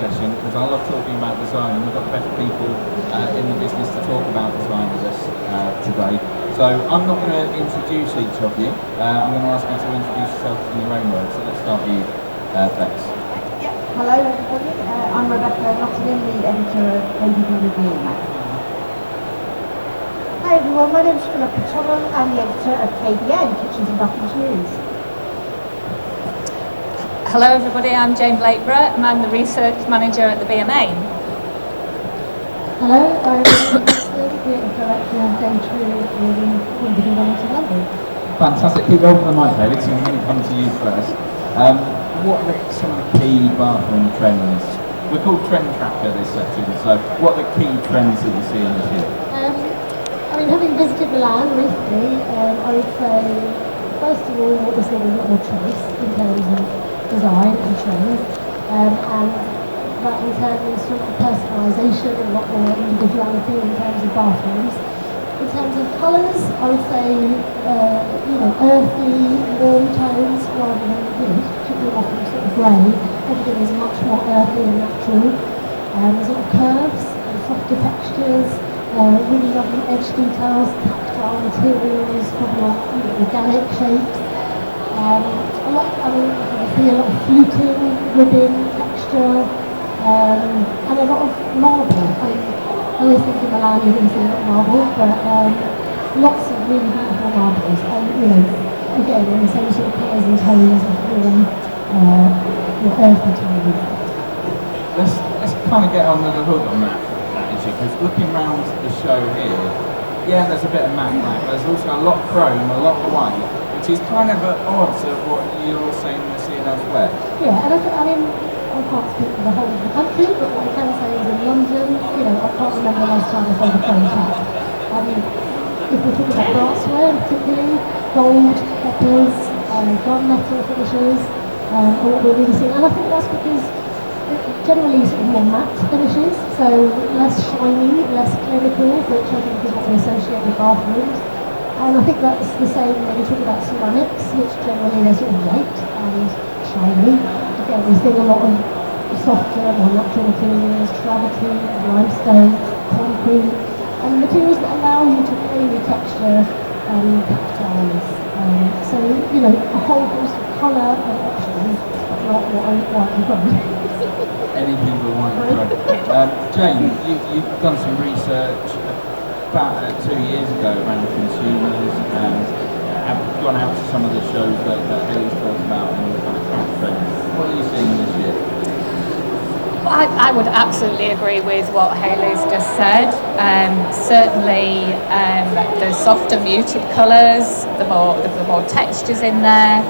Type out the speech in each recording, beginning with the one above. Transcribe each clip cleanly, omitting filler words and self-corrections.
session because I love talking about design, and we've got the best people in the business to talk about design with us today. So I'm not going to introduce each of you. I'm going to ask you to introduce yourself in your own words. So let's start with you, Bex. Hello everybody, I'm Rebecca Nottingham, the editor of Hayley Robson magazine. Hi everyone, my name is Philippa Turrell, I'm the editor of KBN, Kitchens and Bathrooms News. Hello everybody, I'm Jane Blakeborough and I'm the research manager at the BMA. Hello, I'm the creative director of Data in London. Fantastic. Keep going for the mic, Hayley, so I'm going to come to you first. What are some of the key bathroom trends? We're called Trend Tracker this section, so what are the key trends that you see in this year? Having visited Milan recently, I would say, first of all, we're seeing a lot more choice in terms of design and trends, and that in turn is sort of personalisation, a lot more individuality in terms of bathrooms. In terms of colours, I would say, earthy, warm tones rather than, particularly often sort of grey. Everything is much more earthy and natural. Sort of curves and softer textures, really lovely edge details, tactile materials, organic shapes. I see a lot of fluting, ribbon, texture, and a lot of marble. I always think in Milan you're going to see a lot of marble, but lots of really beautiful marbles. And again, in the same sort of colours and tones of warm, earthy tones. Let's kind of get under the hood on that issue, because looking around the show here, there's a bit of matte black, but there's also a lot of chrome, a lot of white, which is kind of at odds of what you're saying we're seeing elsewhere. Yeah, and I can't speak for the whole of the country, but what I can say is in London, I can't remember the last time I saw the chrome tap. If we're talking about brassware, particularly gold, peppers, gunmetal finishes, are what we're really seeing. And I think that's because generally sort of more matte finishes, so less shiny, less clinical, which I think is what we associate with bathrooms. And I think that's the same when we talk about ceramics, which generally they're sort of white and shiny. Again, we're seeing a lot of softer, more natural materials, travertine, limestone, concrete, and materials that allow you to play with texture and tactiles. So, a whole host of colour and options, but not what I want to put. Anything but white and chrome. Jane, you've done some research about 2 years ago around consumers and have gone out to some of the shows that Hayley's talked about and kind of track trends. What are you seeing this year? I would absolutely agree with what Hayley's just said. Certainly, the softer muted colours, the more textures in there.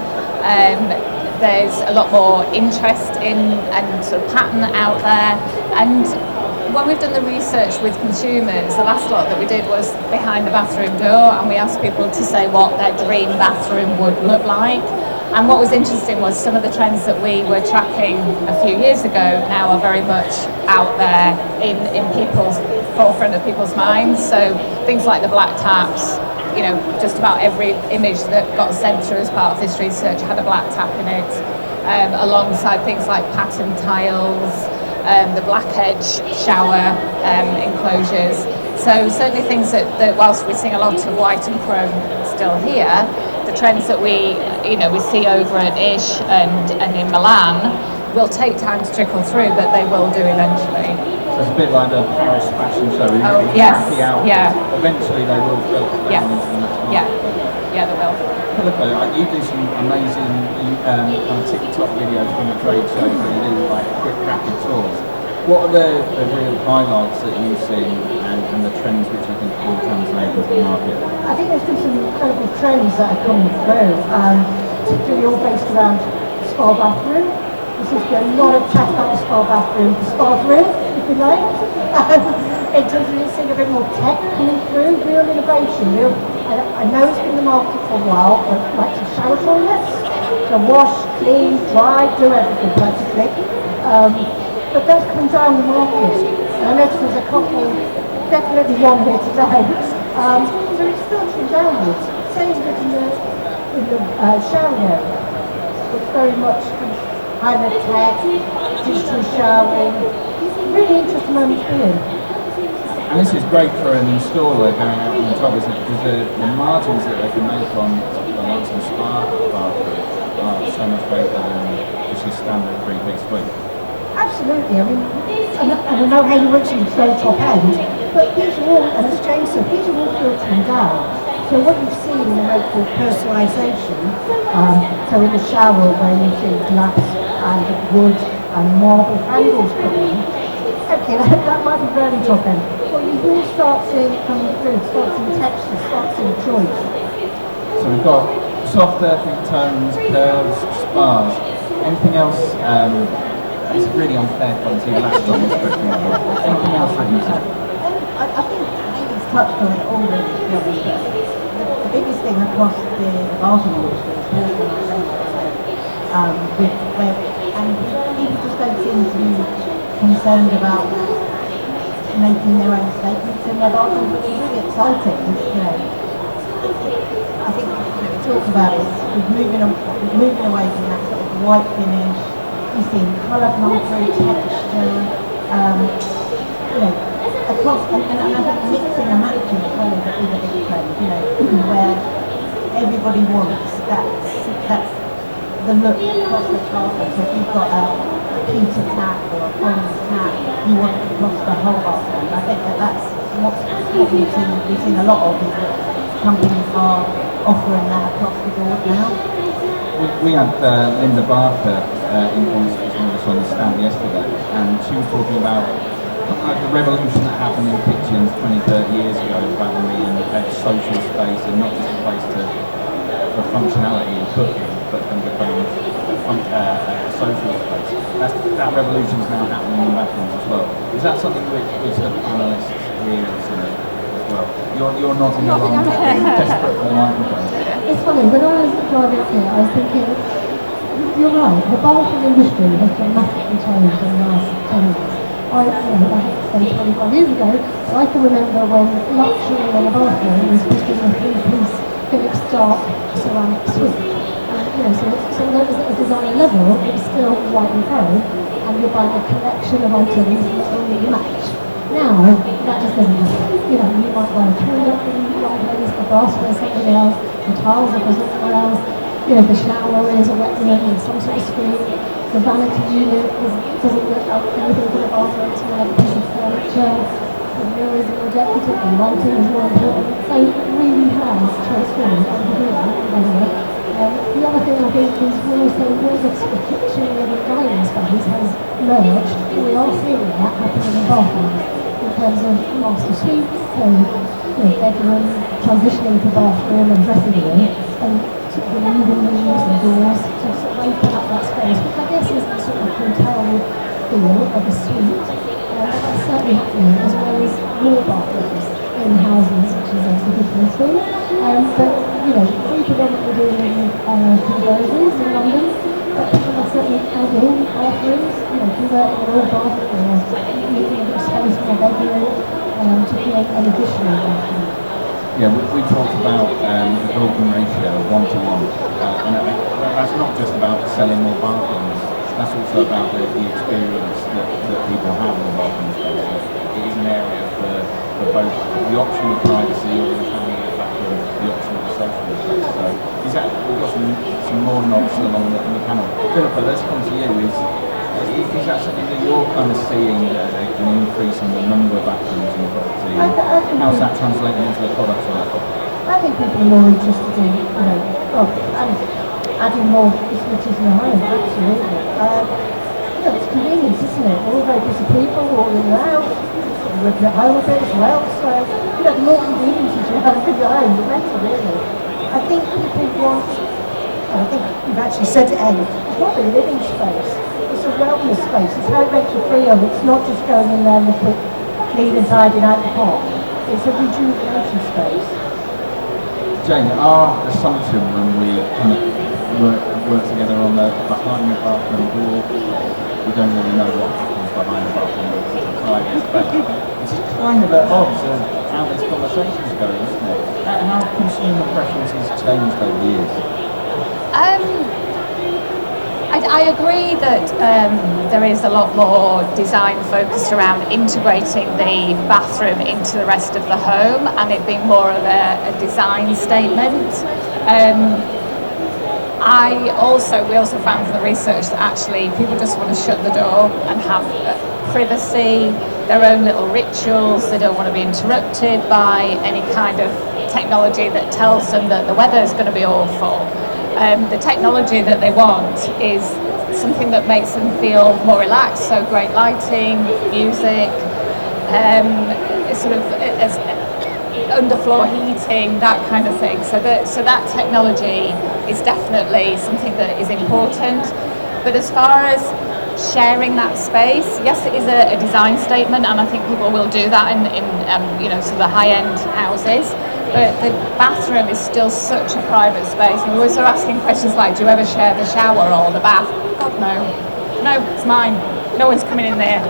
There's a lot more interest in and sort of pattern out there. And when we've done the research with consumers, the last lot that we did was behind the bathroom door, and we asked people to say what their dream bathroom would look like. And what was interesting was some of the trends that we were tracking a few years ago now are very much out there in people's forefront of people's minds. So things like the black taps, just about every image that got sent through as part of this research had a black tap in it, alongside things like pattern tiles, the black edge shower enclosures. So certainly things that whilst we're seeing a lot of white and chrome still here, the trends that we see over at Ish and in Milan will take time to trickle through, but they will do eventually. So it's a bit like the Paris fashion show. Yes, yeah. Eventually they will filter down into the next one. Yeah, they will. Philippa, you do some amazing kind of TikTok videos from the trade shows where you do like quick rapid tours. What are the real highlights that you've seen and the trends which you think will translate into the market? I think there's been some incredible trends that are coming through, particularly all based around spa bathroom. There seems to be a lot of chat about the spa bathroom, if you like. In terms of seeing a bit more tech coming through, real innovation. I know it's been in the market for a while, but like some shower toilets, to wash, clean, dry, do everything practically. But that's coming down the market. And I noticed there's a couple, definitely one here today. So it's filtering downwards. Same as in the shower area. It's very much high-level tech, digital showering. Really interesting moment to be in. And this is great for an installer going out on the top, isn't it? Because the margins that they can make on the likes of Spa bathroom are so much greater than just your standard 3-piece suite. Absolutely. I mean, and I know Hayley Robson is very top end, but these are all, and as Jane said, these are all filtering down. So what you've seen in the way called personalisation, so in the shower where you see glass and wood and marble handles coming, okay, that might be very top end. But you will start seeing it coming through, start seeing texture, start seeing choice. So we've got soft earthy tones, curves, spas. Anything else? It's really unfair commenting last on this question. Anything else that you said? I think Hayley's touched on it already, to be honest, but I think the biggest thing across the bathroom industry is organisation. And people just don't seem to be concerned about making their own statements in their bathroom, which is really exciting. I think we talk about it, we're moving away from that sort of white finish. You're seeing colour come through, texture, across, and I think mixing and matching the colours is a big trend, where everybody wants that's the look across the carpet. So if you've got a pewter tap or a bronze tap, you want it across the whole bathroom. I think that's what we've seen a lot of, is that companies are offering that across the board now. We had Linda Barker in conversation with us on the stand yesterday, and she was talking about the revolution that happened in kitchens 20, 30 years ago about them being a social space and not just a place for functionality and cooking, but then become a social space. That revolution is now happening in bathrooms as well. Is that something which the panellists here have seen as well? You're nodding along, desperate for the microphone. It's funny, when I was driving up here, I was thinking, you're right, the bathroom industry has dramatically changed in the last 10 years. I hate to say 25 years ago, but I can remember when luxury in a bathroom was just in a 3-piece Philippa Turrell ceramic suite. So although it was at a design level, it was still white and gold, and you're buying a collection of items that only match. Now, that just doesn't happen. You might buy a toilet in one place, the brassware something else, the tiles are for somewhere else, the shower is a wet room in some sort of suite, the vanity unit doesn't look like anything for the bathroom, it's more like a piece of furniture, the mirrors are more decorative, the lighting is more important. So it really has transformed and the other thing I think is we're also, where the sort of kitchen and dining space has merged, we are seeing that happening in bathrooms in terms of master suites, so bedroom, transitioning to bathroom and dressing room, and sort of removing rooms and doors to sort of open up that space, which I guess is the sort of hotel feel of a suite. That's certainly happening, as well as more bathrooms in houses, which is obviously good for us all. But we predominantly do conversions in London, but people are certainly adding bathrooms, converting an old bathroom or making a bit of space for a bedroom to create an additional bathroom. Yeah, we talked about the golden ratio of 1-to-1, and that's not just about selling more bathrooms, that's also about the experience that people have in the bathroom space. It is an area for both the option of privacy or the family factor of the option of the social space. So we've got some more nods along the panel. Philippa, let's come to you. Is that something that you're kind of seeing an increase in the number of bathrooms in the property? How's that translating into the products on that? I think people are more interested in, adding more facilities in the home, absolutely. It's convenience, isn't it? We're all very busy people, we're all in and out, we're at home a bit as well, so, the more conveniences you have in your home, the better, really. I think people want, I think you've actually said it, Ed, it's not a living space, it's a wellness space, it's how it makes you feel, it's not just going in there and quick clean and tidying out the pot, it's a rejuvenation space. Jane, our assumption when we kind of work together on the behind the bathroom door, we don't really know what happens behind the bathroom door, but it's kind of at odds of how this conversation's going, isn't it? How consumer preferences changed over the years? I I agree that there is a lot more design focused around integrating the bathroom into the rest of the home and it being more of a design statement. We also found from the research that actually people just want to shut the door and have privacy, their own little rituals. They don't want to be interrupted by any kind of technology that tells them that the weather is going to be awful. The technology that they want is something that makes them feel more relaxed, so great lighting, music, sort of underfloor heating, that kind of thing. So that technology is definitely something that is important. But as far as sharing that space, yes, it is a design statement, and I think people will do that in sort of the high-end houses. But the bathroom is still such a private space. And we're always asking questions like, do you ever share the shower or the bath? God, no. No, it's mine. No one's coming in there.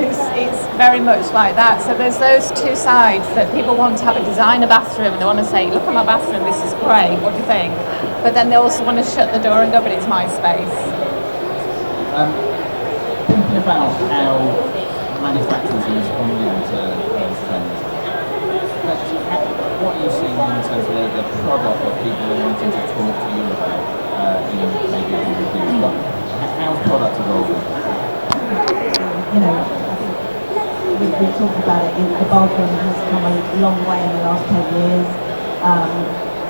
It's very much like that. So there's those two sides, that people want to have a designer bathroom and they want to say, look at my bathroom, this is great, what do you think? But then they also want to shut the door and go, but it's my space. Thinking about how manufacturers are responding to those trends, what are you seeing in terms of the product that people are wanting to talk to you about maybe in reviews? How's product evolving? I think we talked about it. The bathroom has come a long way in the last 10 years.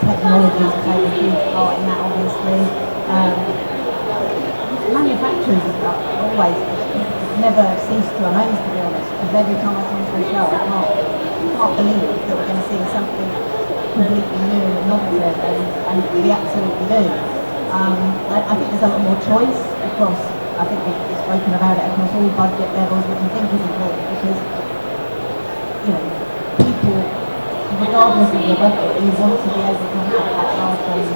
Technology has played a huge part in that, obviously. Manufacturers are always never cease to amaze, to be honest, because every time I come to a show, I can't believe that we're going to see something completely new and innovative and be absolutely new. I think there's a lot more choice across, I think we've spoken about it, across all budget levels, which I think is important because, people, regardless of your budget, you want to be able to have that bathroom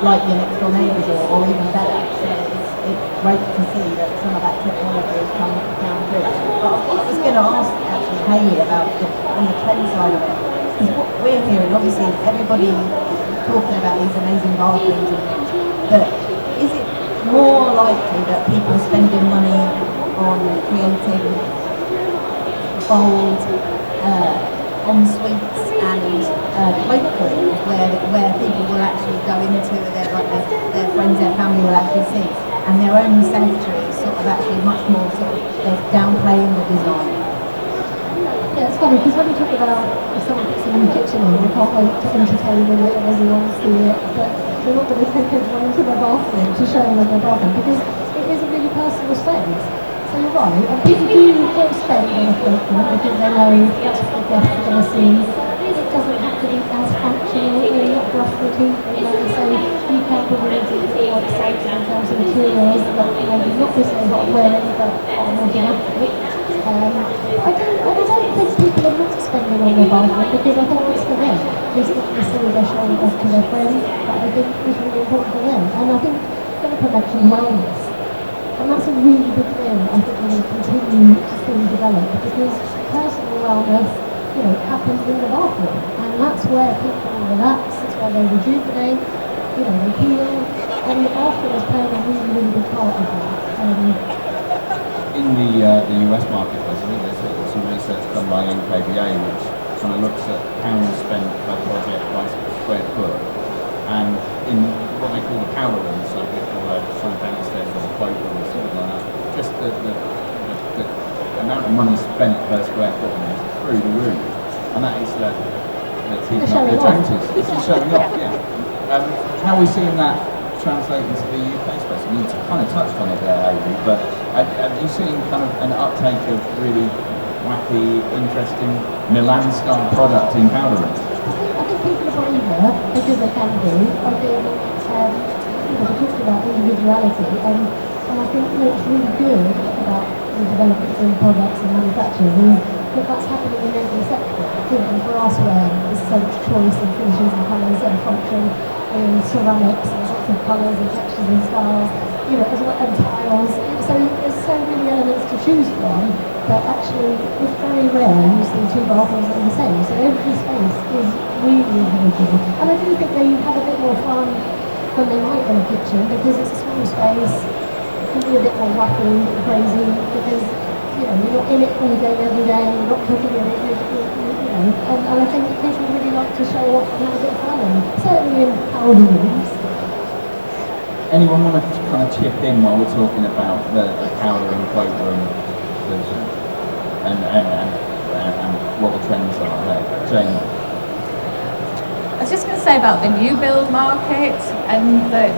like your next door neighbours or even better. So it's great to see that some of that technology has come through. But I was going to ask actually Hayley about on the trend side of it, because what we're hearing, obviously everybody talking about these amazing bathrooms, but is it more likely that people are spending money on creating bold en-suites and cloakrooms where people will actually go into, their friends, their family will actually see, and their own sanctuary is sort of actually much more sort of, they're downplaying the design? Yeah, it's funny because when we talk about if someone puts them in the kitchen and they can't wait to entertain them and everyone see it, but they're not going to take everyone into their bathroom to show them their bathroom because it is a really personal space. So you're right, and people do spend on a cloakroom because they know that's what the guests are going to see. It doesn't have to be as functional, you're not brush the teeth, so you can put it into more exciting in terms of materials that maybe not necessarily not wearing but are more dramatic. I don't think people are not spending on their bathroom because I think it's for them. It's not necessarily they're showing off to their friends, but I think it's really important for them. And I think Philippa mentioned wellness. And that's a really big thing I think we will continue to see develop because personal wellness, happens in the bathroom. And that's where people relax, that's where they rejuvenate, they heal. And the bathroom is playing a really, really big part of that. In the US marketplace, I think there's some research done by UKVA which kind of looks at pounds spent per project by square foot, and in what they call the power room, so people trying downstairs or a cloakroom or something like that, just the amount of money spent per square foot is through the roof, and that is the keeping up the Joneses. It's showing off, yeah. How are we seeing that translate into the UK space? You kind of touched on it there, Hayley, but have you seen kind of an uptake of really wacky, interesting Milan-style product in powder rooms? I think people are braver because they can do. I think we talked about individuality, and I think what's really good about the development of products and manufacturers is that that's happening in every sector. Glassware, there's so much choice and finishes and colours and function in ceramics and lots of colours and textures and styles, as well, and tiles. So there's so many elements to choose from, but actually it's very rare you see two bathrooms that are the same. So every space is really individual. And I do think they have a bit more fun than they might in a kitchen because it's a small space. It can be a bit more wacky, a bit crazy because you're not in it all day every day. You're not cooking in it. And I think people really like to show off and have a bit of fun. And certainly in powder rooms. Anyone want to kind of chip in while we're talking about the powder and cloakroom and what the trends are there? Jane? I was just going to say about the new build market, and that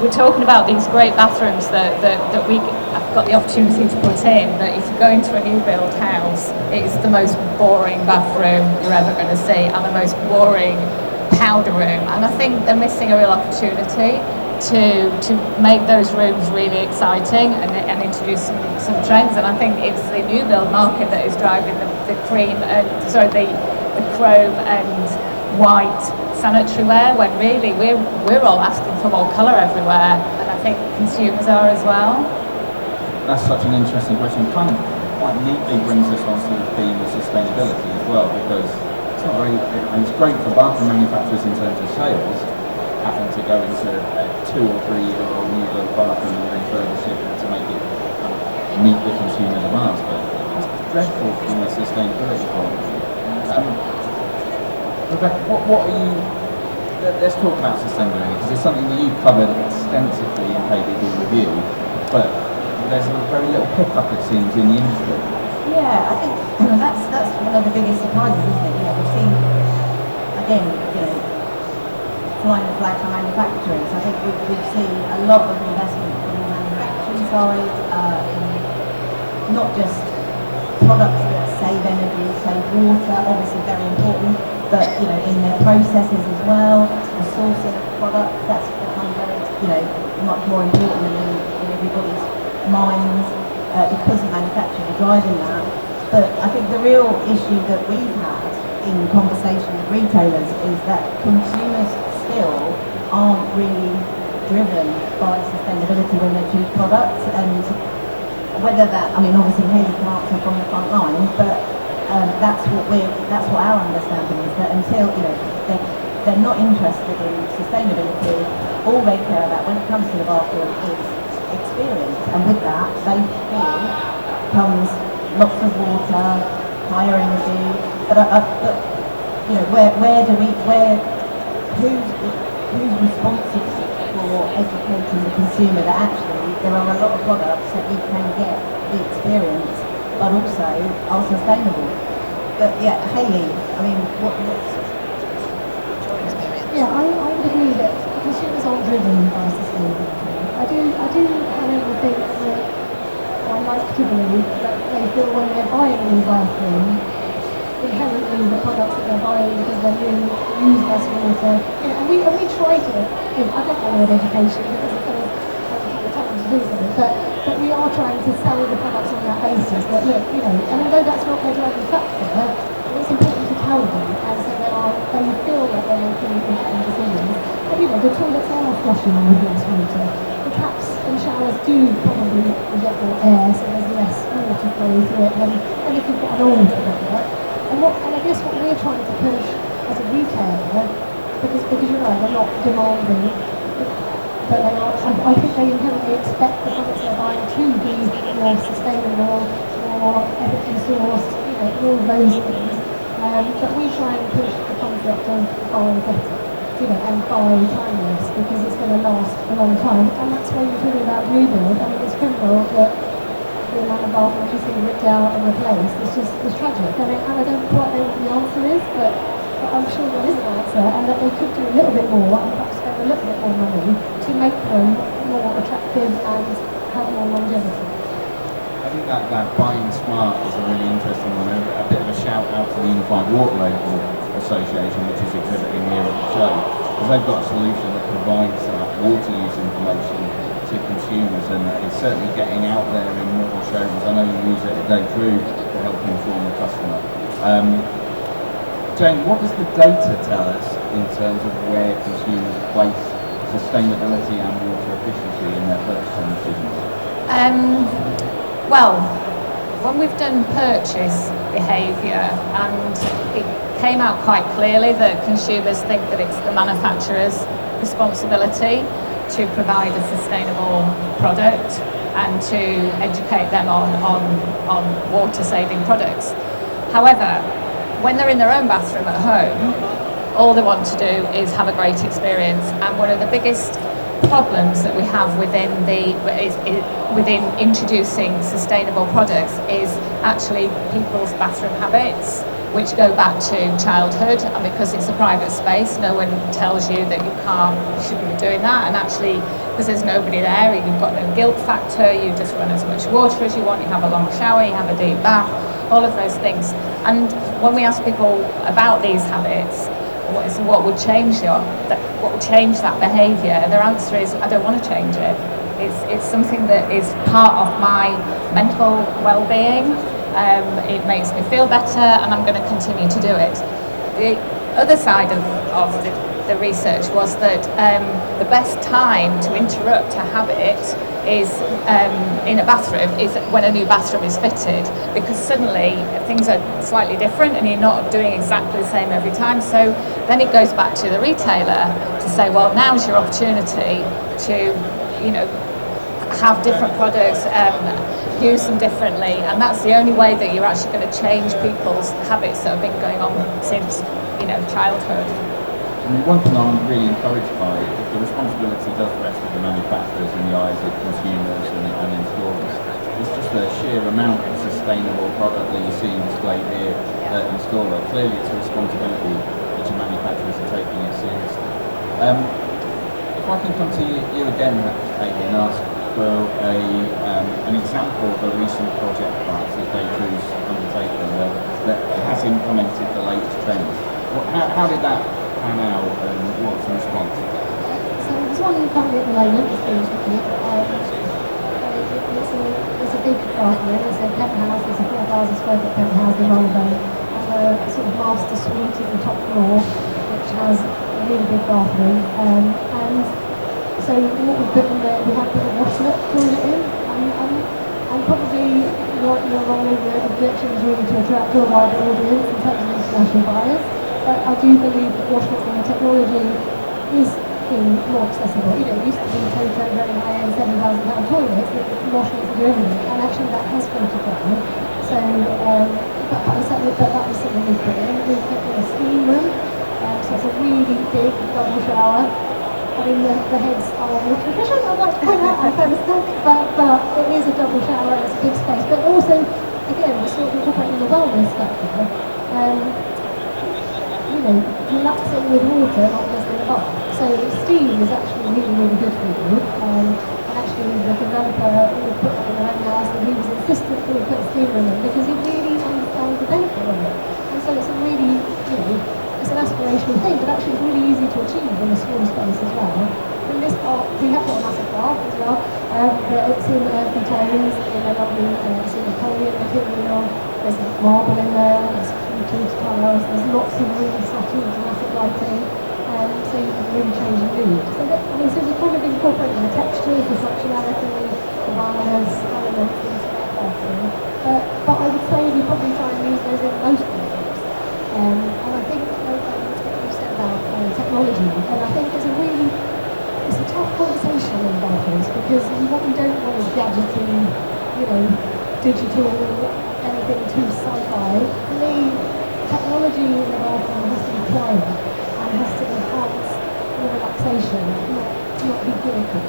we're talking about these great bathrooms that we have got the opportunity to put in, but if you go into a new build house, it's the most boring bathroom you're ever going to see and the most boring powder room. And I think they're missing a real opportunity to make those rooms really exciting and introduce some trends. And I think it's the new build market that is driving the chrome and white sanitary ware, when really we're all asking for more colour everywhere, and I think consumers are as well. That's such an interesting question. Kind of quite neatly brings us onto the theme of sustainability as well, because it's not very, and it's great for bathroom manufacturers in terms of sales, having to go into a 2 or 3 year old new build bathroom and refurbish it to make it kind of meet the consumer demands, but it's dreadful from a sustainability point of view. Rebecca, what are you, let's talk about sustainability, because it's something that you've covered extensively in Hayley Review, but there's very little pickup, it seems, in the industry. Yeah, I think that's one of the biggest surprises, isn't it? We've seen, again, flying the flag for manufacturers. I think we've seen a lot of investment from the manufacturing side, in not just products that save energy, save water, obviously very important, but in their processes as well, the sourcing of products, that's become very, much more important in everybody's minds, because the manufacturers are driving that. But I think the real issue that we've had in conversation with retailers is that consumers still aren't really driven by sustainability when they choose products, and whether that, obviously Hayley can answer from the front line, but that's what our understanding is, that until they're not interested in sustainability, all they care about when it comes to the bathroom is experience, and with that they feel comes lots of water, higher energy. But who's responsible for educating the consumer that actually there are a lot of products that you can get the experience but also are sustainable? But yeah, Hayley, what's your experience? Yeah, I would agree that consumers aren't driven by sustainability. I do however think that I like to believe that they feel when they're buying a new bathroom, inherently the products that they're buying because they're new, use less water. And we try to, I don't know word education because it's kind of the time to do something, but we are trying to sell the products on that basis. But look, and although that's not their driving factor, it's important to tell them, and so they feel that they're making informed decisions. And the toilets are flushing with less water. The taps and showers do probably get more air, so there's less water flow through it than if you've got an older product. And I guess what we're trying to push as a retailer, because they're not demanding, but they are, I think they inherently expect the products they're buying to be more sustainable, more ethically sourced, all of those things. But we try and push the concept of buy better, and buy timeless, because it's going to last a long time. And that's why you're talking about new build. It's criminal that the amount of bathrooms you see ripped out and replaced. It's tragic. And I don't quite know what the answer is, but I'm sure there is an answer, and that they could do a little bit more and perhaps spend a little bit more money to make them more attractive and have more longevity. I think that buying smart is a really interesting one. A bit of a shout out to the Unified Water Label Association, which is exhibiting here at the show, because they've got a solution that provides water use information to consumers, and it's certainly getting out there in more showrooms. I know you use it a day through to help inform the customer. Jane, what does the data tell us in terms of where consumers place sustainability and water efficiency in their purchasing decisions? Well, when we've done purchase behaviour, and it came out quite clearly that consumers think that it's the manufacturer's responsibility to provide a sustainable product and to educate them on water-saving products. However, when they're in their own bathroom at home, all they want to do is have a great experience. And one of the biggest problems that we have within introducing sustainable products is actually people's bathroom habits, which go back to childhood. And because it's a private space, no one tells you that you shouldn't be doing that. And actually, because there's nobody there, you've got no guilt factor, you just run as much water as you want, you have a long shower, you have a deep bath, all of those things. And when we ask people about these habits, what would change that behaviour, their answer is, I don't want to change it. It's something that is part of my mental well-being. It makes me feel better, and I'm going to continue to do it. The other side of the research was that the best time to interrupt a habit is in a bathroom is when a new bathroom is fitted, because suddenly things are slightly different and you're not doing exactly the same every time. So then it goes back to the retailer to say, well, now's your opportunity to, have different products, use them differently, and that's the only way that you're actually going to change people's habits that have been going on since, childhood. I mean, one thing I'm really encouraged by is the responsibility does rest with the manufacturers in the eyes of consumers and installers. It's just the sheer amount of sustainable product that you're seeing displayed here at installer. Clearly it's a responsibility that your manufacturers are taking it seriously. If I can come to you again, Hayley, and ask for an example of a recent project perhaps that Blakeborough's undertaken that has implemented the latest trends. How did that pan out, and what's the response? So there's one currently at the moment that's being looking at. It's a big bathroom. It's a penthouse. It's a 4,000 square foot penthouse in London, and a sort of master suite is the top floor, which has a really big bathroom. And so what we've put in there, we have put a washlet toilet in, and probably your role in the objection is really to attract a wider audience in terms of international buyers. But I do believe that washlets and the technology is being more accessible. It used to be Toto, very high-end, £7,000 toilets, that washlets are doing it, and actually that has filtered down. So, but that was something we've put in. We've put in a steam room, so it's a really big double shower. I mean, the heads are water efficient, I'd like to point out, I found aesthetic, but it is a double shower, it's a big space. But also, again, we're sort of incorporating the wellness factor. Relaxing with water, not just in the bath. So steam is actually really, really good for you. And actually the developer who put it in the house, and he was insistent that we put steam in because he really understands the benefit of it. And so it's a really, it's an aspirational thing, but actually it's really easy to achieve in a small space as well. In this part, we have got a massive bath as well, but it's in earthy tones, in a lovely Napoleon material. There's marble in there, there's fluted tiles, there's lots of really subtle dramatic lighting, so you can really change the mood. So we're kind of incorporating the textures, the functionality, the wires, elements into that bathroom. But I would say we probably try and use those in most bathrooms. And I think what you said about technology, and I think it's a tough conversation in bathrooms, because what we don't want is gadgety, digital, anything too sci-fi. For me, technology in the bathroom has to be quiet and has to enhance the relaxation, not be gimmicky.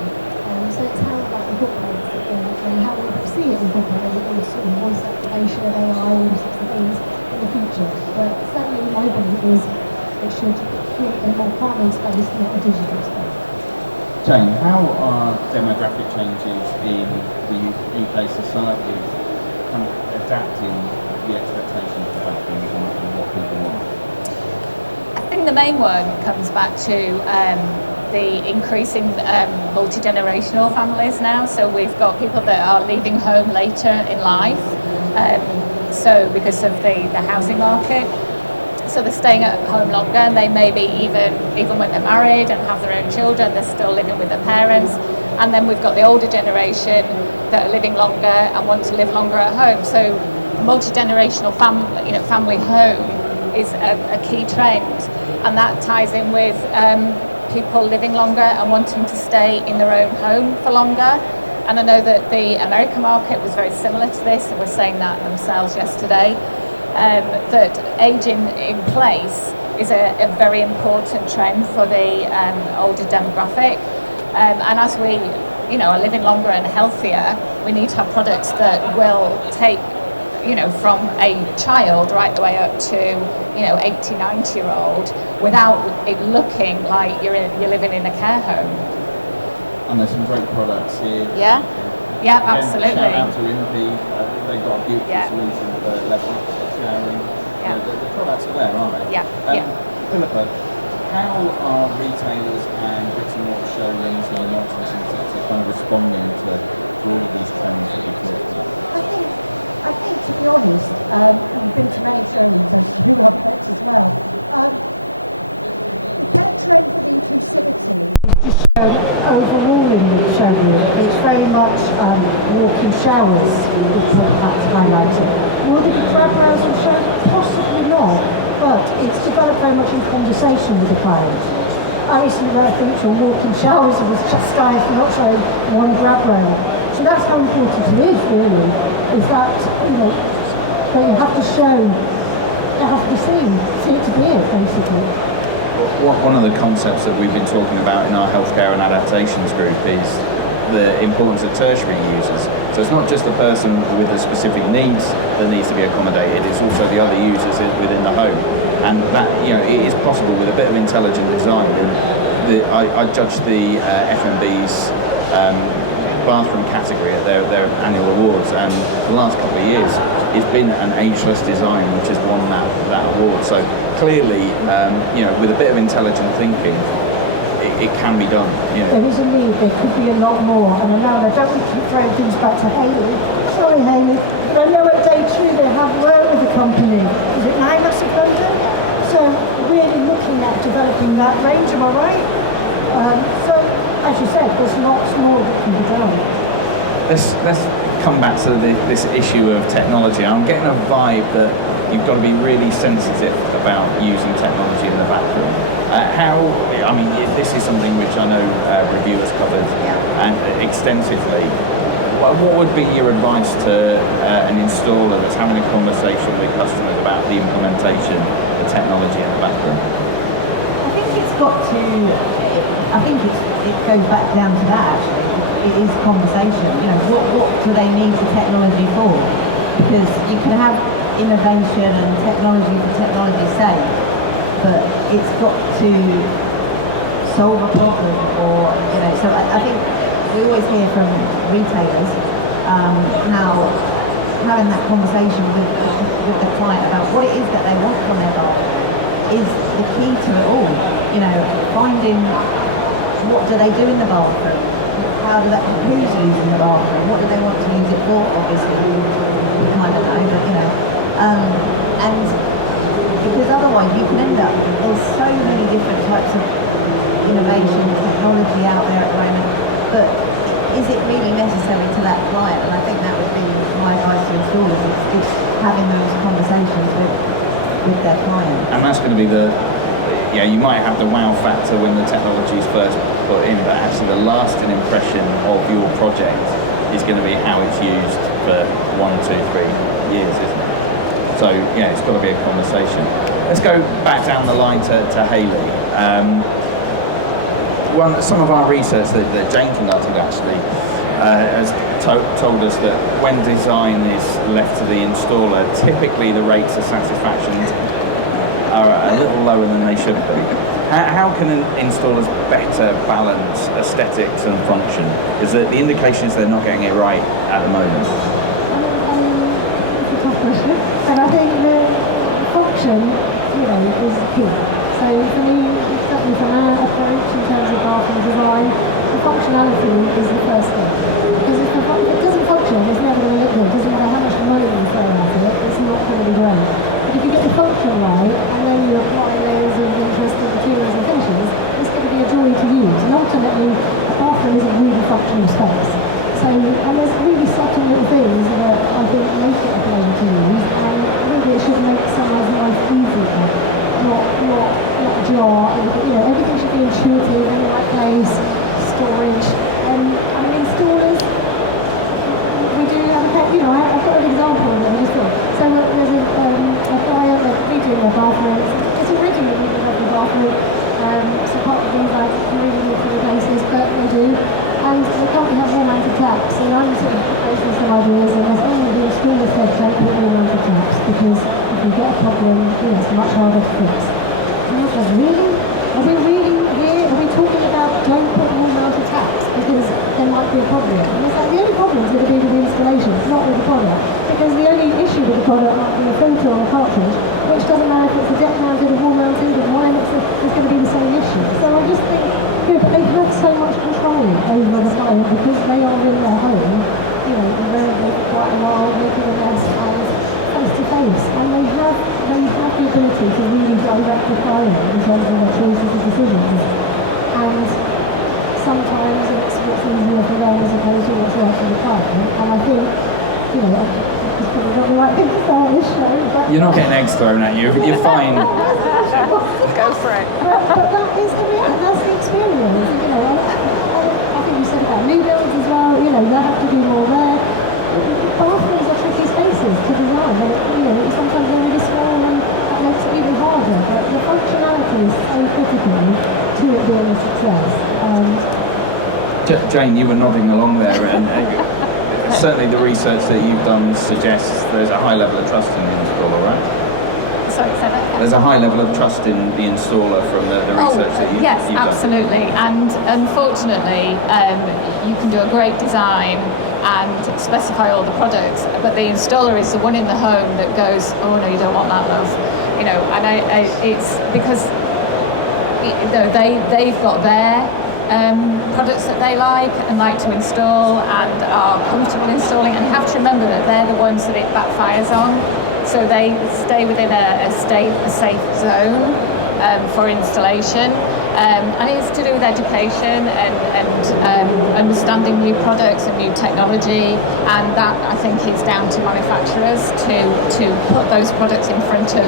So it's how that incorporates it and how we see it incorporated in sort of voice activation, AI, all sorts of things in the future. But certainly my belief is it should create a more calming space, not a digital space. Jane, how are demographic changes in the UK society kind of adapting the expectations of bathrooms and what people want? I think the main one comes back to the increasing multi-generational families now. So we've got people that are leaving home later in life, so because of the housing market. So they're staying at home longer, and they may be even when they're married and have their own children, they're still living with their parents. And then we've got the older generation that are living longer and want to live longer at home. So multi-generational family home is a key trend, and that ties in with people living longer and wanting to stay in their own home for longer. And I know that the American market was very similar to this, and were saying that themselves yesterday, that aging in place is a very important trend for the older demographic. And as we are living longer and healthier, we need to have products that will take from a child right the way up to 80, 90-year-old without it looking like you're living in a care home. And there's some great products here. Yeah, absolutely. Shout out to Impy, they've got a beautiful solution for level showering. Yeah. The products are there, aren't they? Yeah. Philippa, how are retailers and bricks and mortar showrooms and multi-national sectors kind of responding to all of these trends that you've talked about? I think, to be honest, we've been to many showrooms, as you have met as well. The kind of trend for the inclusivity is just shown overall in the showroom. It's very much walk-in showers, is what that's highlighted. Will there be grab rails and showrooms? Possibly not, but it's developed very much in conversation with the client. Alison Rowe feature walk-in showers, it was just guys not showing one grab rail. So that's how important it is, really, is that, that you have to show, it has to be seen, see it to be it, basically. One of the concepts that we've been talking about in our healthcare and adaptations group is the importance of tertiary users. So it's not just the person with the specific needs that needs to be accommodated, it's also the other users that live in the home. And that, it is possible with a bit of intelligent design. I judge the F&B's bathroom category at their annual awards, and the last couple of years it's been an ageless design which has won that award. So clearly, with a bit of intelligent thinking, it can be done. There is a need, there could be a lot more, and I know I don't want to keep throwing things back to Hayley. Sorry Hayley, but I know at day 2 they have worked with a company. Is it Nottingham of London? So really looking at developing that range, am I right? So as you said, there's lots more that can be done. Let's come back to this issue of technology. I'm getting a vibe that you've got to be really sensitive about using technology in the platform. This is something which I know reviews cover extensively. What would be your advice to an installer that's having a conversation with a customer about the implementation of technology in the platform? I think it goes back down to that. It is conversation. What do they need the technology for? Because you can have innovation and technology for technology's sake, but it's got to solve a problem, or So I think we always hear from retailers how having that conversation with the client about what it is that they want from their product is the key to it all. Finding what do they do in the bathroom, how do they who's using the bathroom, what do they want to use it for, obviously, kind of over, and because otherwise you can end up, there's so many different types of innovation, technology out there at the moment, but is it really necessary to that client? And I think that would be my advice to installers, is having those conversations with their client. And that's going to be you might have the wow factor when the technology is first put in, but actually the lasting impression of your project is going to be how it's used for 1 to 3 years. So it's got to be a conversation. Let's go back down the line to Hayley. Some of our research that Jane conducted actually has told us that when design is left to the installer, typically the rates of satisfaction are a little lower than they should be. How can installers better balance aesthetics and function? Because the indications they're not getting it right at the moment. And I think the function, is key. So for me, certainly from our approach in terms of bathroom design, the functionality is the first thing. Because if it doesn't function, it's never going to look good. It doesn't matter how much money you throw at it, it's not going to be great. But if you get the function right, and then you apply layers of interesting materials and finishes, it's going to be a joy to use. And ultimately, the bathroom isn't really functional much harder to fix. And I was like, really? Are we really here? Are we talking about don't put wall-mounted taps because there might be a problem? And it's like, the only problem is going to be with the installation, not with the product. Because the only issue with the product might be a filter on the cartridge, which doesn't matter if it's a deck-mounted or wall-mounted, or mine, it's going to be the same issue. So I just think, you know, they have so much control over the client because they are in their home, you know, around it for quite a while, making the best and face-to-face. And they have the ability to really direct the client in terms of their choices and decisions. And sometimes it's what's easier for them as opposed to what's right for the client. And I think, you know, it's probably not the right thing to say on this show, but... You're not getting eggs thrown at you, you're fine. Go for it. But that is the reality, that's the experience, you know. And I think you said about new builds as well, you know, they have to do more there. Bathrooms are tricky spaces to design, you know, sometimes they're really small and that makes it even harder. But the functionality is so critical to it being a success. Jane, you were nodding along there. Certainly the research that you've done suggests there's a high level of trust in the installer, right? Sorry, say that again. There's a high level of trust in the installer. Yes, absolutely. And unfortunately, you can do a great design and specify all the products, but the installer is the one in the home that goes, oh no, you don't want that, love. You know, and it's because they've got their products that they like and like to install and are comfortable installing, and you have to remember that they're the ones that it backfires on, so they stay within a safe zone for installation, and it's to do with education and understanding new products and new technology, and that I think is down to manufacturers to put those products in front of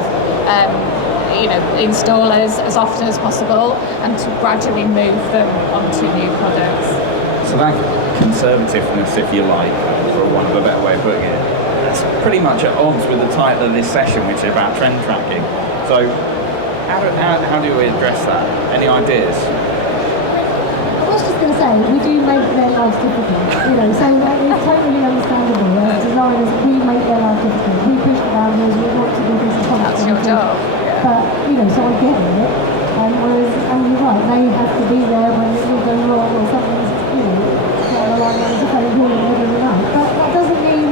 installers as often as possible and to gradually move them onto new products. So that conservativeness, if you like, is one of the better way of looking at it. It's pretty much at odds with the title of this session, which is about trend tracking. So how do we address that? Any ideas? I was just going to say, we do make their lives difficult, you know, so it's totally understandable. As designers, we make their lives difficult. We push the boundaries, we want to increase the quality. That's your job, yeah. But, you know, so I get it. Whereas, and you're right, they have to be there when it will go wrong or something's, you know, not the right way to kind of doing everything else. But that doesn't mean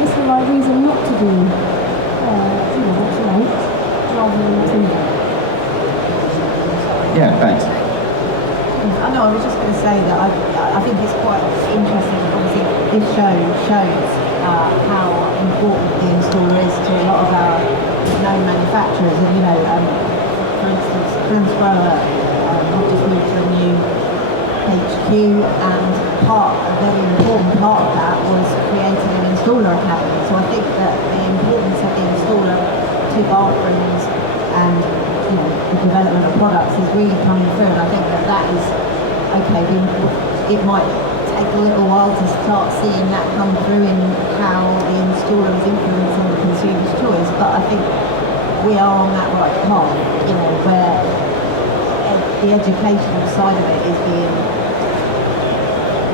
it's the right reason not to do, what's right, rather than what's needed. Yeah, thanks. I know, I was just going to say that I think it's quite interesting. Obviously, this show shows how important the installer is to a lot of our known manufacturers. And, you know, for instance, Blakeborough just moved to a new HQ, and a very important part of that was creating an installer academy. So I think that the importance of the installer to bathrooms and the development of products is really coming through, and I think that is okay. It might take a little while to start seeing that come through in how the installer is influencing the consumer's choice, but I think we are on that right path, where the education side of it is being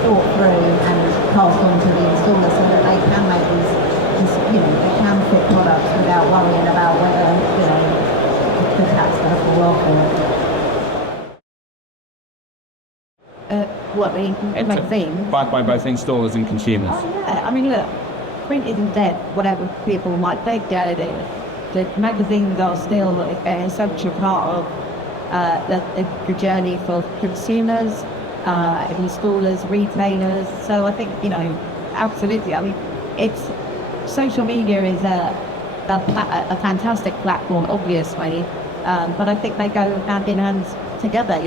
thought through and passed on to the installer so that they can make this they can fit products without worrying about whether the tax going to fall off or the magazine. By both installers and consumers. Yeah, I mean, look, print isn't dead, whatever people might think dead. The magazines are still an essential part of the journey for consumers, installers, retailers. So I think, absolutely. I mean, social media is a fantastic platform, obviously, but I think they go hand in hand together,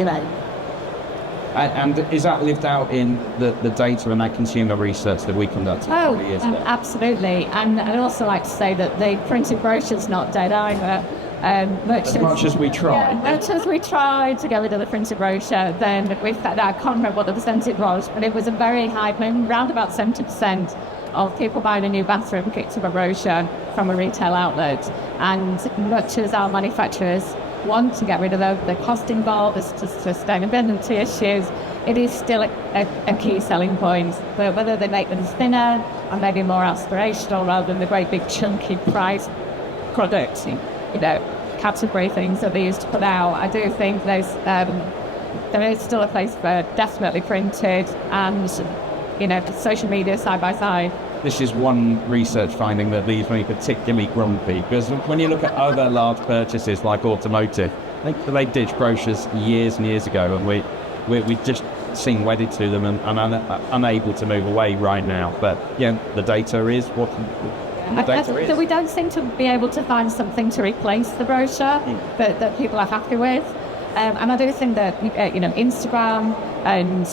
And is that lived out in the data and that consumer research that we conducted? Absolutely. And I'd also like to say that the printed brochure's not dead either. Much as we try. Yeah, much as we tried to get rid of the printed brochure, then I can't remember what the percentage was, but it was a very high, around about 70% of people buying a new bathroom picked up a brochure from a retail outlet. And much as our manufacturers want to get rid of the cost involved, the sustainability issues, it is still a key selling point. But whether they make them thinner and maybe more aspirational rather than the great big chunky price products, category things that they used to put out. I do think there is still a place for definitely printed and, social media side by side. This is one research finding that leaves me particularly grumpy, because when you look at other large purchases like automotive, they ditched brochures years and years ago, and we just seem wedded to them and unable to move away right now. But the data is what We don't seem to be able to find something to replace the brochure that people are happy with. And I do think that Instagram and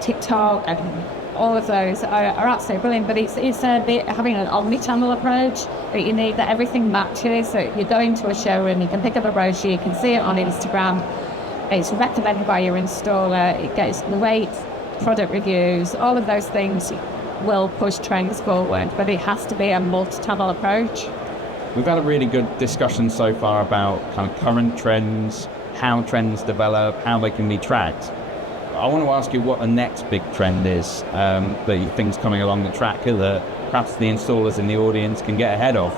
TikTok and all of those are absolutely brilliant, but it's having an omni-channel approach that you need, that everything matches. So you go into a showroom, you can pick up a brochure, you can see it on Instagram, it's recommended by your installer, it gets great product reviews, all of those things will push trends forward, but it has to be a multi-channel approach. We've had a really good discussion so far about kind of current trends, how trends develop, how they can be tracked. I want to ask you what the next big trend is, the things coming along the track that perhaps the installers in the audience can get ahead of.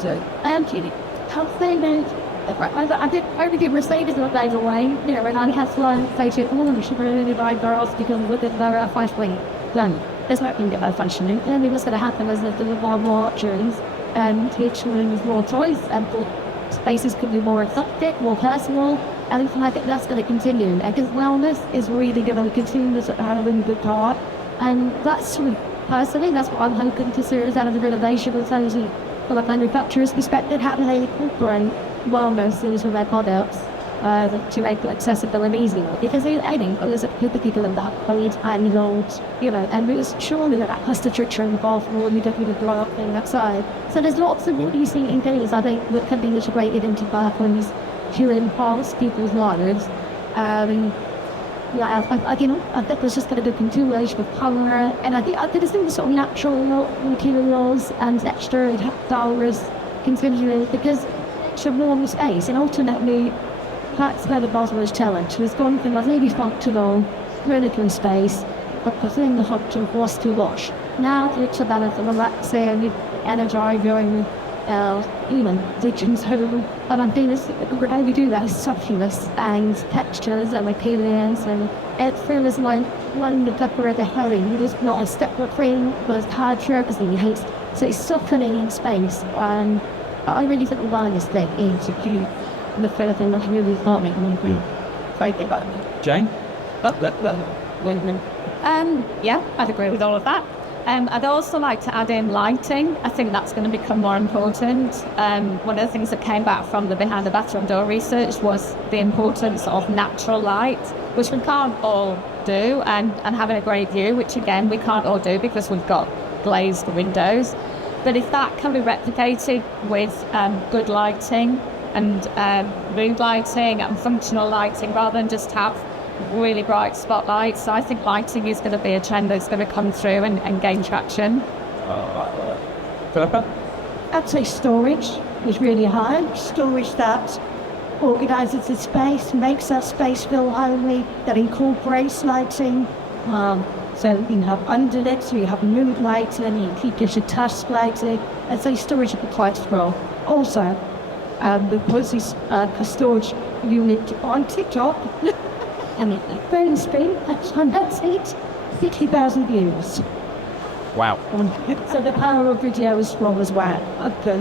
So, I'll say that I think everything Mercedes not going away, and I have to say to all we should really buy girls because look at their fashion. Then there's not going to get functioning. Then what's going to happen is that there are more options and each one is more choice and spaces could be more eclectic, more personal, and I think that's going to continue. I think wellness is really going to continue to have a really good part, and that's sort of personally, that's what I'm hoping to see is out of the renovation in terms of, from a manufacturer's perspective, how do they incorporate wellness into their products to make it accessible and easy. Because I think there's a group of people in that code and and there's surely that has to literature involved when you don't even go out thing outside. So there's lots of what you see in things I think that can be integrated into bathrooms to enhance people's lives. I think there's just going to be a continuation of colour, and I think there's some sort of natural materials and texture and tactiles continuing because it's a warm space, and ultimately that's where the Boswell's challenge was gone from a really functional, clinical space, but within the function was to wash. Now it's about the relaxing, energizing, digits who, and I think how we do that is sumptuous and textures and appearance, and it feels like one of the decorated herring. It is not a separate thing, but it's hard surface and haste. So it's softening in space, and I really think the wellness thing is a huge the kind of thing that really farming Jane? Yeah, I'd agree with all of that. I'd also like to add in lighting. I think that's going to become more important. One of the things that came back from the behind the bathroom door research was the importance of natural light, which we can't all do, and having a great view, which again we can't all do because we've got glazed windows. But if that can be replicated with good lighting and mood lighting and functional lighting rather than just have really bright spotlights, so I think lighting is going to be a trend that's going to come through and gain traction. Philippa? I'd say storage is really high. Storage that organises the space, makes that space feel homely, that incorporates lighting. So you have underlit, so you have mood lighting, you keep your task lighting. I'd say storage is quite strong. Also, because it's a storage unit on TikTok, and phone speed, that's it, 60,000 views. Wow. So the power of video is strong as well. Okay.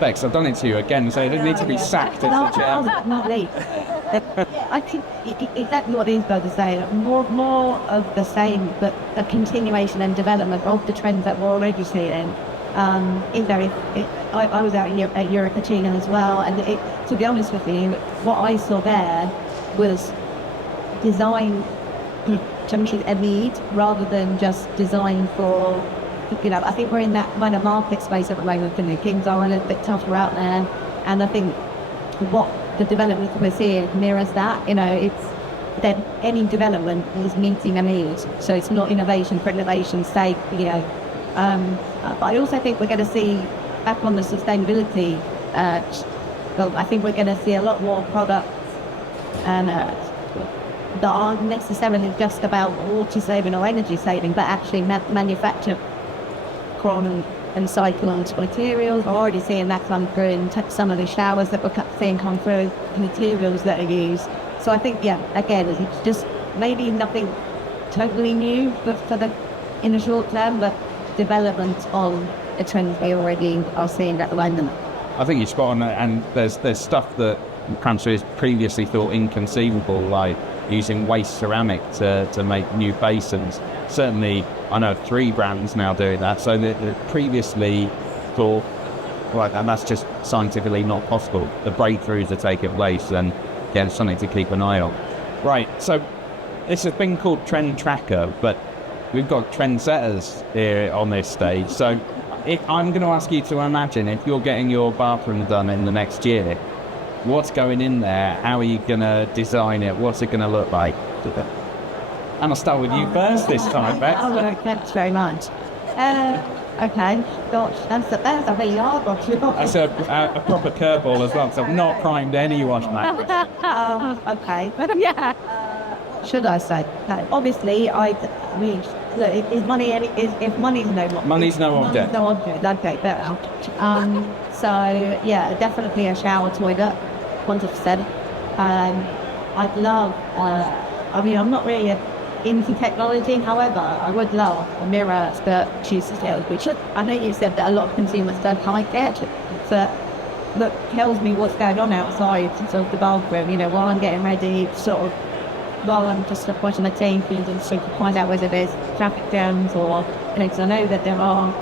Bex, I've done it to you again, so they need to be sacked. Not late. I think exactly what Isabel was saying, more of the same, but a continuation and development of the trends that we're already seeing. I was out at Eurocucina as well, and to be honest with you, what I saw there was design to meet a need rather than just design for, I think we're in that kind of market space at the moment, and the things are a little bit tougher out there, and I think what the development we're seeing mirrors that. It's that any development is meeting a need, so it's not innovation for innovation's sake. But I also think we're going to see back on the sustainability. I think we're going to see a lot more products and that aren't necessarily just about water saving or energy saving, but actually manufactured from and cycled materials. We're already seeing that come through in some of the showers that we're seeing come through, the materials that are used. So I think, yeah, again, it's just maybe nothing totally new in the short term, but development on a trend we already are seeing at the moment. I think you're spot on, and there's stuff that countries previously thought inconceivable, like using waste ceramic to make new basins. Certainly, I know 3 brands now doing that, so that previously thought, right, and that's just scientifically not possible. The breakthroughs are taking place, and yeah, something to keep an eye on. Right, so it's a thing called Trend Tracker, but we've got trendsetters here on this stage. So if I'm going to ask you to imagine if you're getting your bathroom done in the next year, what's going in there? How are you going to design it? What's it going to look like? And I'll start with you first this time, Beth. Oh, no, thanks very much. Okay, gosh, that's a really hard one. That's a proper curveball as well, so I've not primed anyone on that. Okay. Yeah. Should I say? No, obviously, I mean, look, if money's no object. Money's no object. No object. Okay, fair enough. So yeah, definitely a shower toilet, 100%. I'd love. I mean, I'm not really into technology. However, I would love a mirror that chooses to which I know you said that a lot of consumers don't like it, but look, tells me what's going on outside of the bathroom. You know, while I'm getting ready, sort of. While I'm just watching the TV and sort of find out whether there's traffic jams or because I know that there are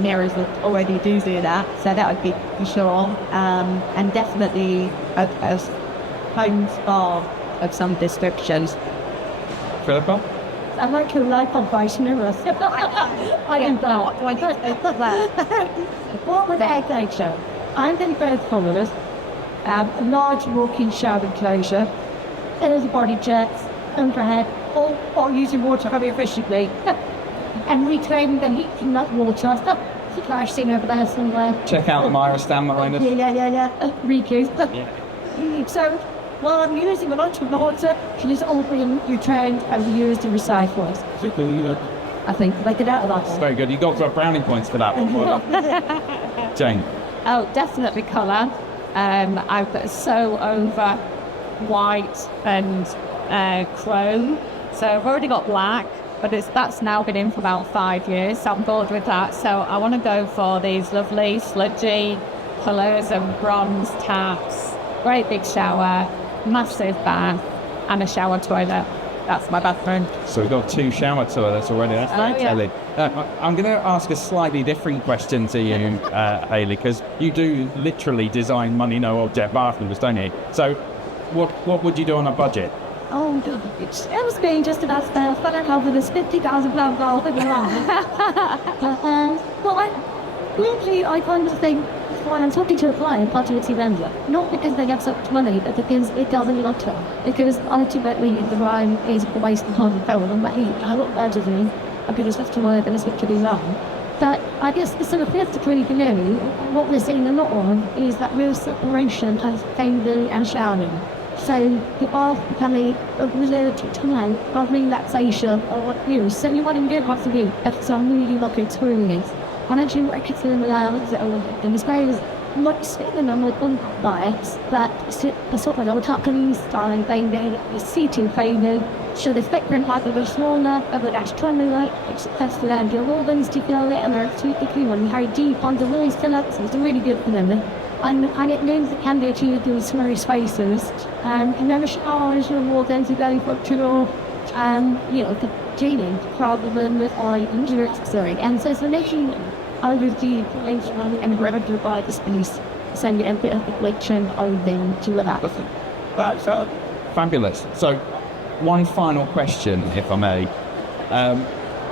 mirrors that already do that, so that would be for sure. And definitely a home spa of some description. Philippa? I like your life advice mirrors. I am that. What would I think, sir? I'm going to go for a large walk-in shower enclosure. There's a body jets overhead, or using water very efficiently, and reclaiming the heat from that water. I've seen over there somewhere. Check out the Myra stand behind us. Yeah. Reuse. So while I'm using a lot of water, it is all being returned and used in recyclers. I think make it out of that That's one. very good. You got for brownie points for that one. Jane? Oh, definitely colour. I'm so over white and chrome, so I've already got black, but that's now been in for about 5 years, so I'm bored with that. So I want to go for these lovely sludgy colours of bronze taps, great big shower, massive bath, and a shower toilet. That's my bathroom. So we've got 2 shower toilets already. That's very telling. I'm going to ask a slightly different question to you, Hayley, because you do literally design money no object bathrooms, don't you? So what would you do on a budget? Oh, it was me just about fell in love with this £50,000 goal in the round. But weirdly, I kind of think when I'm talking to a client, budgetary lender, not because they have so much money, but because it doesn't matter. Because ultimately, the rhyme is a waste of time and film, but I'm not there to do. I'm going to switch to my own, switch to be wrong. But I guess the sort of fifth degree for me, what we're seeing a lot of is that real separation of bathing and showering. So the bath becoming a relative time of relaxation or what you. So you want to do it once a week. It's a really lovely experience. And actually, what I could see in the house and the space like sitting on one bikes that sit sort of like a Japanese style bathing, the seating bathing. So the footprint might be a bit smaller, but that's taller. It's supposed to land your organs to feel it, and they're absolutely clean and very deep under the still up. So it's really good for them. And it means it can be achieved in small spaces. And then the showers, you're more than to go for pure, for cleaning rather than with oil necessary. And so for me, I would do and revenue by the space, send you a bit of bleaching and to that. That's fabulous. So, one final question, if I may.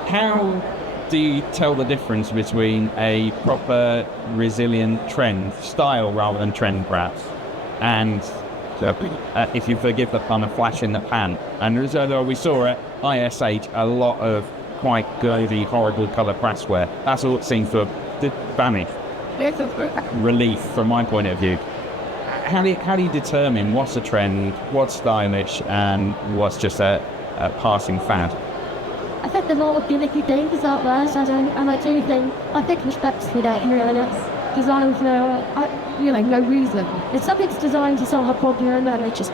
How do you tell the difference between a proper resilient trend style rather than trend perhaps, and if you forgive the pun, a flash in the pan? And as we saw at ISH, a lot of quite girly, horrible colour brassware. That's all it seems to have banning. Relief from my point of view. How do you determine what's a trend, what's stylish, and what's just a passing fad? I think there's a lot of gimmicky things out there, and I think respectfully that really it's designed for no reason. If something's designed to solve a problem and it just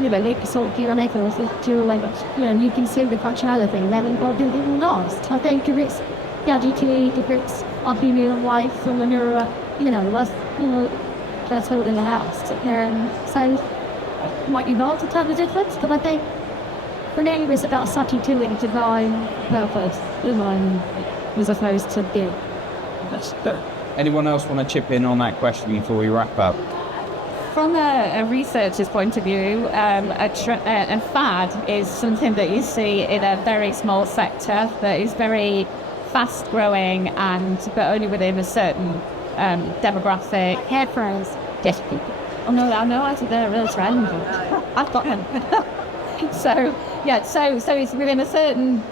make it solve make it do like you can see the functionality, then it will last. I think if it's gadgety, if it's our human life from the mirror, that's holding it last. So it might be hard to tell the difference, but I think for me it's about substituting design purpose as opposed to being. Anyone else want to chip in on that question before we wrap up? From a researcher's point of view, a fad is something that you see in a very small sector that is very fast growing but only within a certain demographic. Like hair fryers. Yes. Oh no, I think they're a real trend. I've got one. So it's within a certain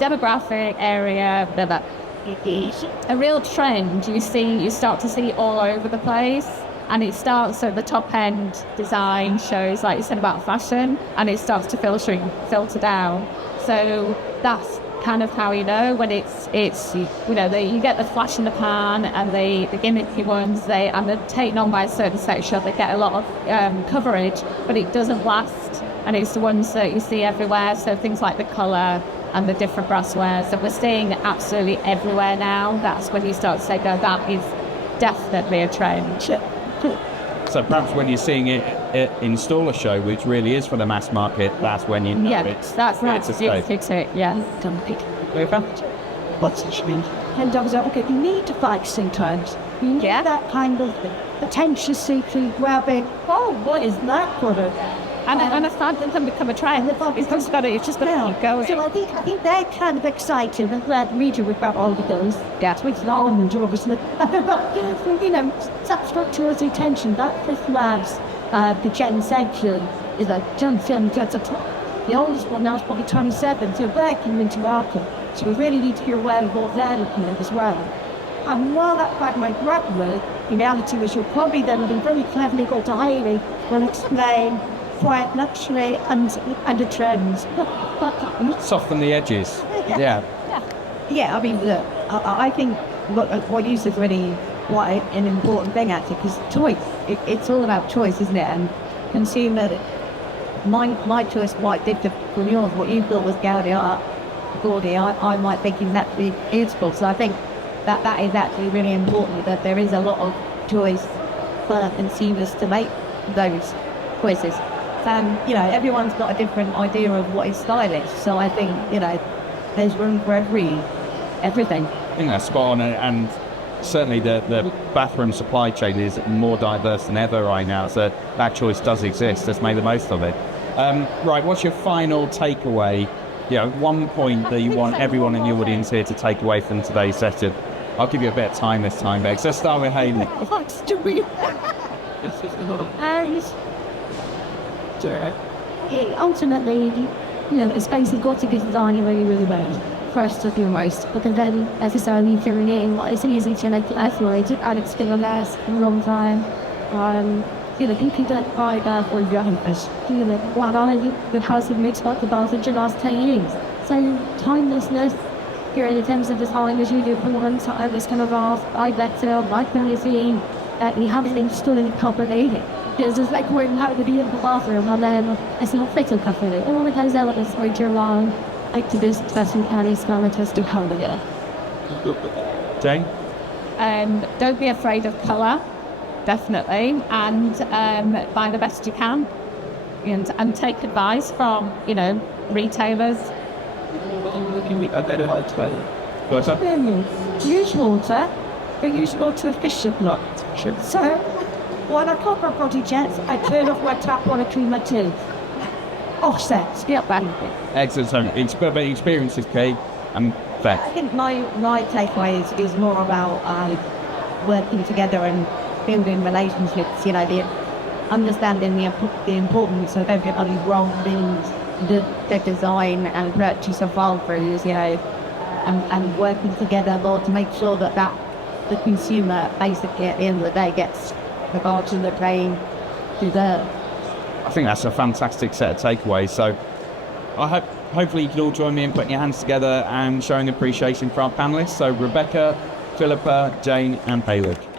demographic area, whatever. A real trend you start to see all over the place, and it starts at the top end design shows, like you said about fashion, and it starts to filter down. So that's kind of how when it's you get the flash in the pan and the gimmicky ones, and they're taken on by a certain section, they get a lot of coverage, but it doesn't last, and it's the ones that you see everywhere. So things like the colour and the different brasswares that we're seeing absolutely everywhere now, that's when you start to say, no, that is definitely a trend. So perhaps when you're seeing it install a show, which really is for the mass market, that's when you that's right. It's it, yes. What's it mean? And I was like, okay, you need to fight sometimes. You need that kind of pretentiously grabbing. Oh, what is that colour? And a fad can become a trend. It's just got to keep going. So I think they're kind of exciting, and glad Rita would grab all of those. Yeah. So it's not orange, obviously. That's not to us attention. That this lab's the Gen section is a Gen 7. The oldest one now is probably 27, so they're coming into market. So we really need to be aware of what they're looking at as well. And while that fact might grab me, the reality is you'll probably then be very cleverly go to Hayley and explain quiet luxury and the trends. Soften the edges. Yeah. Yeah, I mean, look, I think what you said is really quite an important thing, actually, because choice, it's all about choice, isn't it? And consumer, my choice quite different from yours. What you thought was gaudy, I might think that'd be beautiful. So I think that is actually really important, that there is a lot of choice for consumers to make those choices. Everyone's got a different idea of what is stylish, so I think there's room for everything. I think that's spot on, and certainly the bathroom supply chain is more diverse than ever right now, so that choice does exist. Let's make the most of it. Right, what's your final takeaway? One point that you want everyone in the audience here to take away from today's session. I'll give you a bit of time this time, Bex. Let's start with Hayley. Ultimately, the space has got to be designed really, really well, first and foremost, because then necessarily it's easy to make it isolated and it's been a mess for a long time. People don't buy bathrooms youngsters. The house has been expected bathroom for the last 10 years. So timelessness in terms of design is really important. This kind of bath, I better, my quality, we haven't installed properly. There's no point in having a beautiful bathroom and then it's not fitted properly. All of those elements which are wrong, like to be successful and experimenters to come together. Jane? Don't be afraid of colour, definitely, and buy the best you can, and take advice from retailers. Use water, but use water efficiently. So, while I've got my body jets, I turn off my tap when I clean my teeth. Offset. Excellent. So experience is key, and fair. I think my takeaway is more about working together and building relationships. Understanding the importance of everybody's role in the design and purchase of bathrooms, and working together more to make sure that the consumer basically at the end of the day gets the bathroom that they deserve. I think that's a fantastic set of takeaways. So I hope hopefully you can all join me in putting your hands together and showing appreciation for our panelists. So Rebecca, Philippa, Jane and Hayley.